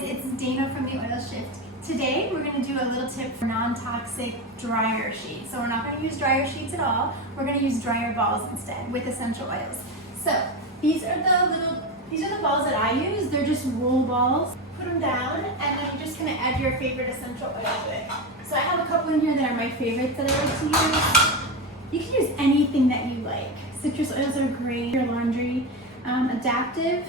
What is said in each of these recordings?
guys, it's Dana from the Oil Shift. Today we're going to do a little tip for non-toxic dryer sheets. So we're not going to use dryer sheets at all. We're going to use dryer balls instead with essential oils. So these are the balls that I use. They're just wool balls. Put them down and then you're just going to add your favorite essential oil to it. So I have a couple in here that are my favorites that I like to use. You can use anything that you like. Citrus oils are great for your laundry. Adaptive,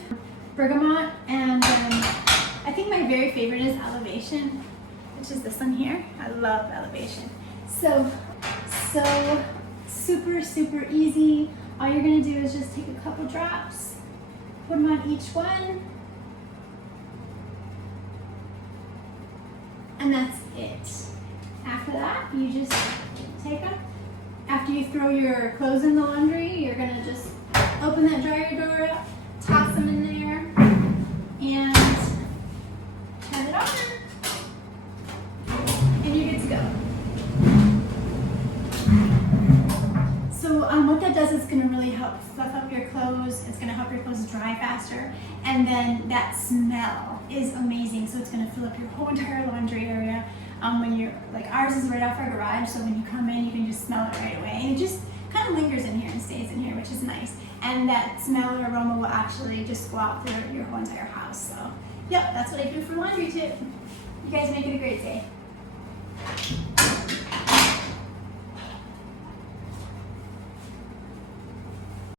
bergamot, and I think my very favorite is Elevation, which is this one here. I love Elevation. So super easy. All you're gonna do is just take a couple drops, put them on each one, and that's it. After that, you just take them. After you throw your clothes in the laundry, you're gonna just open that dryer door up, toss them in there, and turn it on, and you're good to go. So what that does is going to really help fluff up your clothes. It's going to help your clothes dry faster, and then that smell is amazing. So it's going to fill up your whole entire laundry area. When you're like, ours is right off our garage, so when you come in, you can just smell it right away, and it just kind of lingers in here and stays in here, which is nice. And that smell or aroma will actually just go out through your whole entire house. So, yep, that's what I do for laundry tip. You guys make it a great day.